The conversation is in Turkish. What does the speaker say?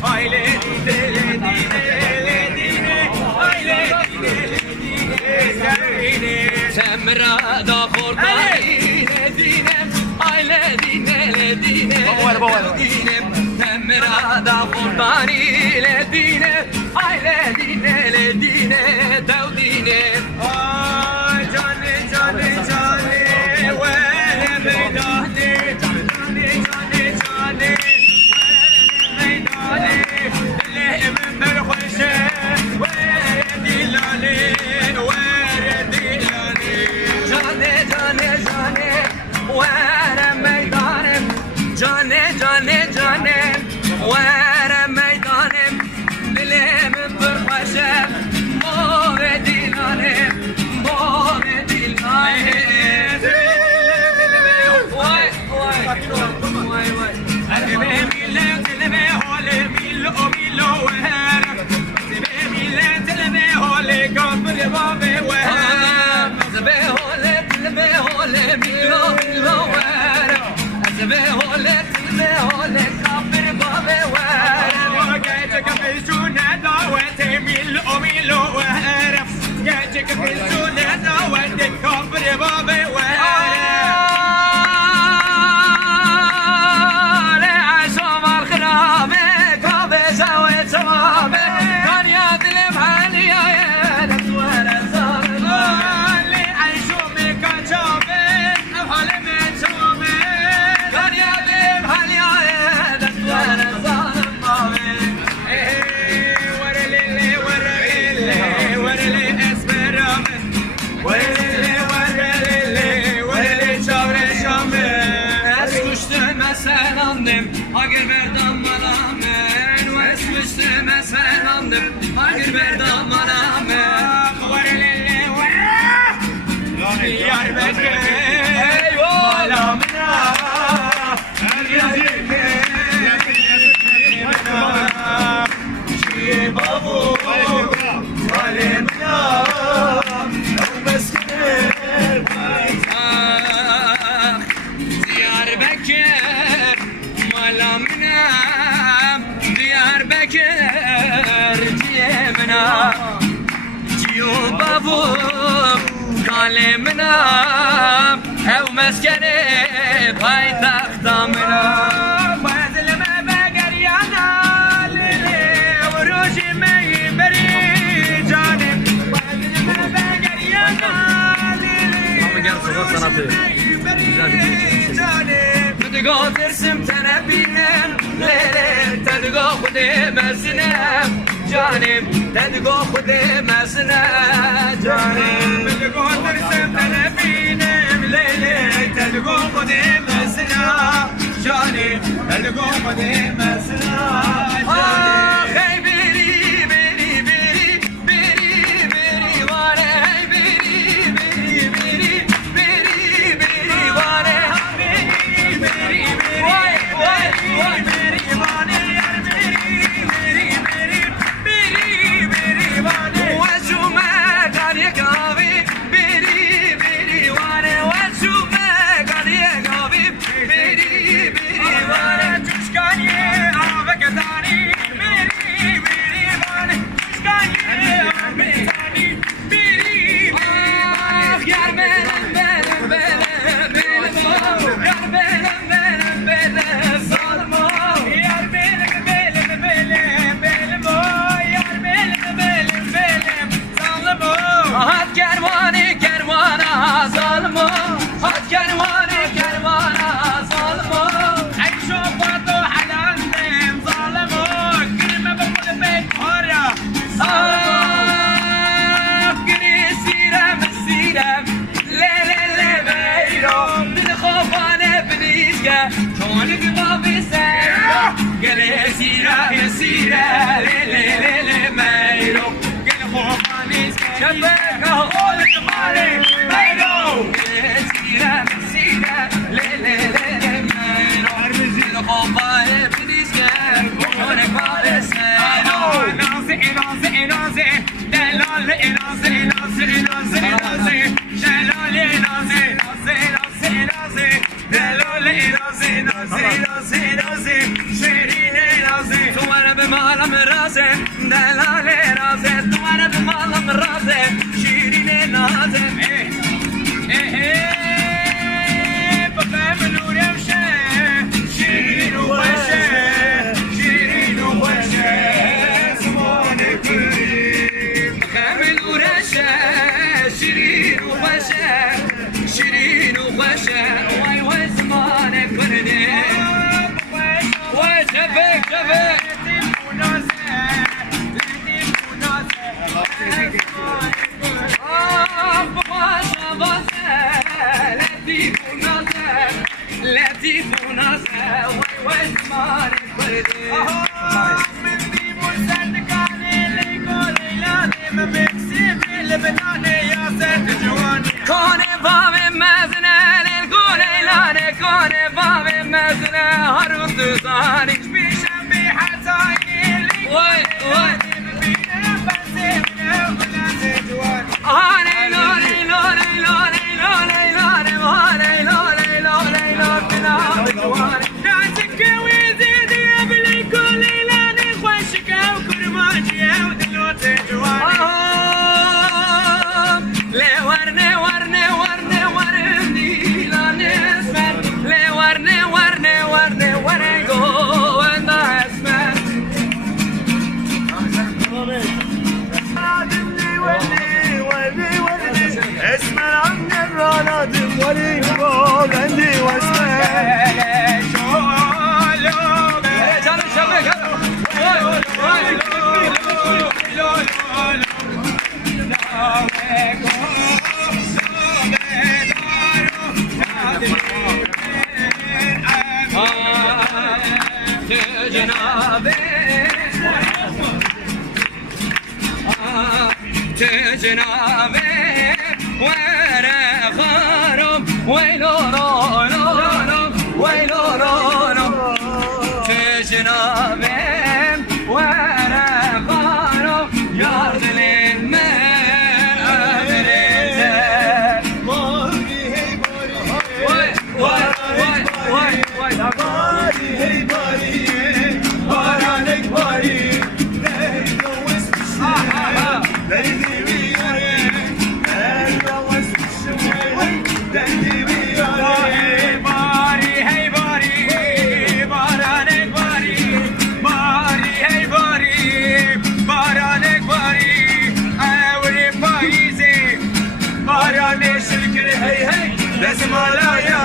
Aile dine aile dine Semra da korkari dine aile dine Semra da korkari dine aile dine Tevdine ay cane cane cane ve meydane cane cane cane Agir verdam bana men Vesmiştime sen andım Agir verdam bana men Varelele vare Yar bekle Malamına Yazıkne Şibabu Malemina Meskine Diyarbakır Malamınam Diyarbakır Ciyemina Ciyubavum Kalemınam Ev meskene Paytaxtamınam Bazilime begeryana Lili Vuruşime beri Canim Bazilime begeryana Lili Ama gel sokak sanatı. Güzel bir Canim Tedgo tersim tenebinem Lele Tedgo kudemezinem Canim Tedgo kudemezinem Canim Tedgo tersim tenebinem Lele Tedgo kudemezinem Canim Tedgo kudemezinem Ah hey beri beri beri beri beri var hey beri beri beri beri beri var razı, delale razı, duvara dumalım razı, şirine nazı. بقام ورمشة شيرين وبشة شيرين وبشة زمانك قريب بقام ورمشة شيرين وبشة شيرين وبشة واي واي زمانك قريب واي شبك شبك لطيف وناسة وي زمانك بردي من دي مرسلك علي ليكو ليلاني ما بكسيب لبناني يا سيد جواني كوني بابي مزنة ليلكو ليلاني كوني بابي مزنة هارون تزاني بيشم بحتايني ليكو ليلاني بينا بسي من أغلاني جواني هاني لوني لوني لوني لوني لوني هاني لوني ناسك ويزيد يا بلي كل ليلاني خوشك وكرماجي ودلوتي جواني لي ورني ورني ورني ورني لا نسمع لي ورني ورني ورني ورني جو and I smell اسمع عني الرنادم ولي بغندي واسمع جنابي وانا خارم ويلو رونو ويلو رونو جنابي وانا خارم يا ظلم من امرزه باري هي باري باري هي باري بارانك باري ليلو اسمع ليلي لازم على يا